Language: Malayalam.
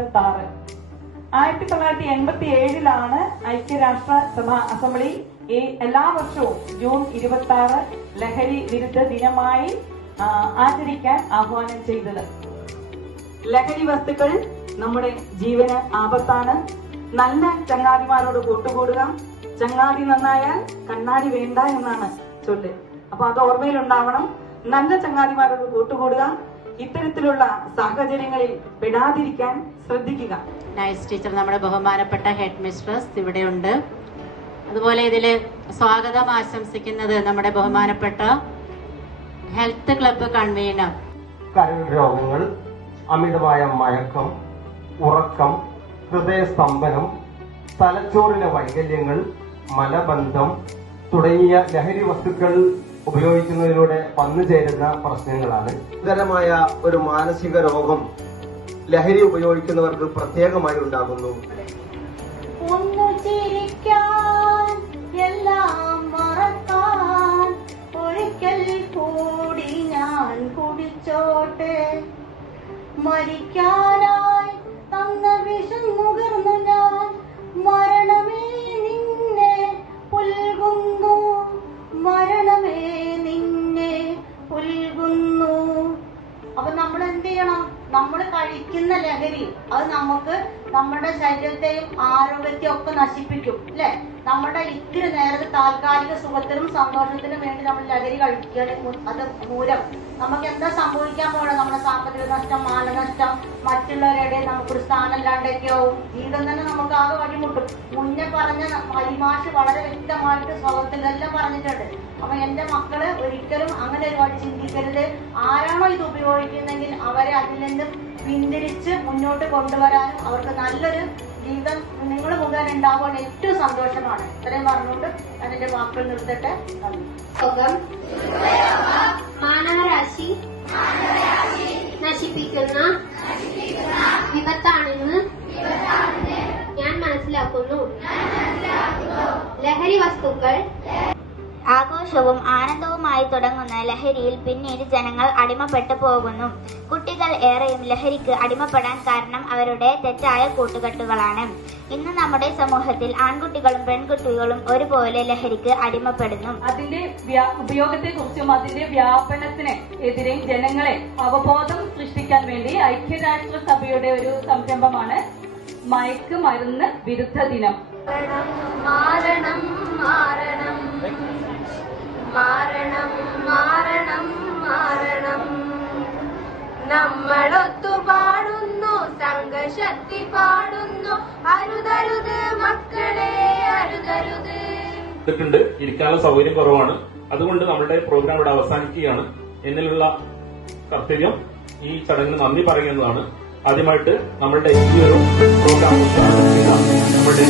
26. 1987 ഐക്യരാഷ്ട്ര സഭ അസംബ്ലി എല്ലാ വർഷവും ജൂൺ 26 ലഹരി വിരുദ്ധ ദിനമായി ആചരിക്കാൻ ആഹ്വാനം ചെയ്തത്. ലഹരി വസ്തുക്കൾ നമ്മുടെ ജീവന് ആപത്താണ്. നല്ല ചങ്ങാതിമാരോട് കൂട്ടുകൂടുക. ചങ്ങാതി നന്നായാൽ കണ്ണാടി വേണ്ട എന്നാണ് ചൊല്ല്. അപ്പൊ അത് ഓർമ്മയിലുണ്ടാവണം. നല്ല ചങ്ങാതിമാരോട് കൂട്ടുകൂടുക. ഇത്തരത്തിലുള്ള സാഹചര്യങ്ങളിൽ പെടാതിരിക്കാൻ ശ്രദ്ധിക്കുക. നൈസ് ടീച്ചർ, നമ്മുടെ ബഹുമാനപ്പെട്ട ഹെഡ് മിസ്ട്രസ് ഇവിടെയുണ്ട്. അതുപോലെ ഇതില് സ്വാഗതം ആശംസിക്കുന്നത് നമ്മുടെ ബഹുമാനപ്പെട്ട ഹെൽത്ത് ക്ലബ്ബ് കൺവീനർ. കരൾ രോഗങ്ങൾ, അമിതമായ മയക്കം, ഉറക്കം, ഹൃദയസ്തംഭനം, തലച്ചോറിലെ വൈകല്യങ്ങൾ, മലബന്ധം തുടങ്ങിയ ലഹരി വസ്തുക്കൾ ഉപയോഗിക്കുന്നതിലൂടെ വന്നുചേരുന്ന പ്രശ്നങ്ങളാണ്. ഗുരുതരമായ ഒരു മാനസിക രോഗം ലഹരി ഉപയോഗിക്കുന്നവർക്ക് പ്രത്യേകമായി ഉണ്ടാകുന്നു. ഒന്നു ചിരിക്കാൻ, എല്ലാം മറക്കാൻ, ഒരിക്കൽ കൂടി ഞാൻ കുടിച്ചോട്ടെ. മരിക്കാനായി തന്ന വിഷം നുകർന്നു ഞാൻ, മരണമേ നിന്നെ പുൽകുന്നു, മരണമേ നിന്നെ പുൽകുന്നു. അപ്പൊ നമ്മൾ എന്ത് ചെയ്യണം? നമ്മൾ കഴിക്കുന്ന ലഹരി അത് നമുക്ക് നമ്മുടെ ശരീരത്തെയും ആരോഗ്യത്തെയും ഒക്കെ നശിപ്പിക്കും, അല്ലെ? നമ്മുടെ ഇത്തിരി നേരത്തെ താൽക്കാലിക സുഖത്തിനും സന്തോഷത്തിനും വേണ്ടി നമ്മൾ ലഹരി കഴിക്കുക. അത് മൂലം നമുക്ക് എന്താ സംഭവിക്കാൻ പോകണം? നമ്മുടെ സാമ്പത്തിക നഷ്ടം, മാനനഷ്ടം, മറ്റുള്ളവരുടെ നമുക്കൊരു സ്ഥാനം ഇല്ലാണ്ടൊക്കെ ആവും. ജീവിതം തന്നെ നമുക്ക് ആകെ വഴിമുട്ടും. മുന്നേ പറഞ്ഞ പരിമാഷ് വളരെ വ്യക്തമായിട്ട് സ്വഭാവത്തിലെല്ലാം പറഞ്ഞിട്ടുണ്ട്. അപ്പൊ എന്റെ മക്കള് ഒരിക്കലും അങ്ങനെ ഒരുപാട് ചിന്തിക്കരുത്. ആരാണോ ഇത് ഉപയോഗിക്കുന്നെങ്കിൽ അവരെ അതിൽ നിന്ന് പിന്തിരിച്ച് മുന്നോട്ട് കൊണ്ടുവരാനും അവർക്ക് നല്ലൊരു ജീവിതം നിങ്ങൾ മുഖേന ഉണ്ടാവാൻ ഏറ്റവും സന്തോഷമാണ്. ഇത്രയും പറഞ്ഞുകൊണ്ട് ഞാൻ എന്റെ വാക്കുകൾ നിർത്തട്ടെ. മാനവരാശി നശിപ്പിക്കുന്ന വിപത്താണെന്ന് ഞാൻ മനസ്സിലാക്കുന്നു. ലഹരി വസ്തുക്കൾ ആഘോഷവും ആനന്ദവുമായി തുടങ്ങുന്ന ലഹരിയിൽ പിന്നീട് ജനങ്ങൾ അടിമപ്പെട്ടു പോകുന്നു. കുട്ടികൾ ഏറെയും ലഹരിക്ക് അടിമപ്പെടാൻ കാരണം അവരുടെ തെറ്റായ കൂട്ടുകെട്ടുകളാണ്. ഇന്ന് നമ്മുടെ സമൂഹത്തിൽ ആൺകുട്ടികളും പെൺകുട്ടികളും ഒരുപോലെ ലഹരിക്ക് അടിമപ്പെടുന്നു. അതിന്റെ ഉപയോഗത്തെ കുറിച്ചും അതിന്റെ വ്യാപനത്തിന് എതിരെ ജനങ്ങളെ അവബോധം സൃഷ്ടിക്കാൻ വേണ്ടി ഐക്യരാഷ്ട്ര സഭയുടെ ഒരു സംരംഭമാണ് മയക്ക് മരുന്ന് വിരുദ്ധ ദിനം. മാരണം മാരണം മാരണം മാരണം മാരണം നമ്മളൊത്തു പാടുന്നു, സംഘശക്തി പാടുന്നു, അരുതരുത് മക്കളെ അരുതരുത്. ഇരിക്കാനുള്ള സൗകര്യം കുറവാണ്. അതുകൊണ്ട് നമ്മുടെ പ്രോഗ്രാം ഇവിടെ അവസാനിക്കുകയാണ്. എന്നിലുള്ള കർത്തവ്യം ഈ ചടങ്ങിന് നന്ദി പറയുന്നതാണ്. ആദ്യമായിട്ട് നമ്മളുടെ ഈ ഒരു പ്രോഗ്രാം നമ്മുടെ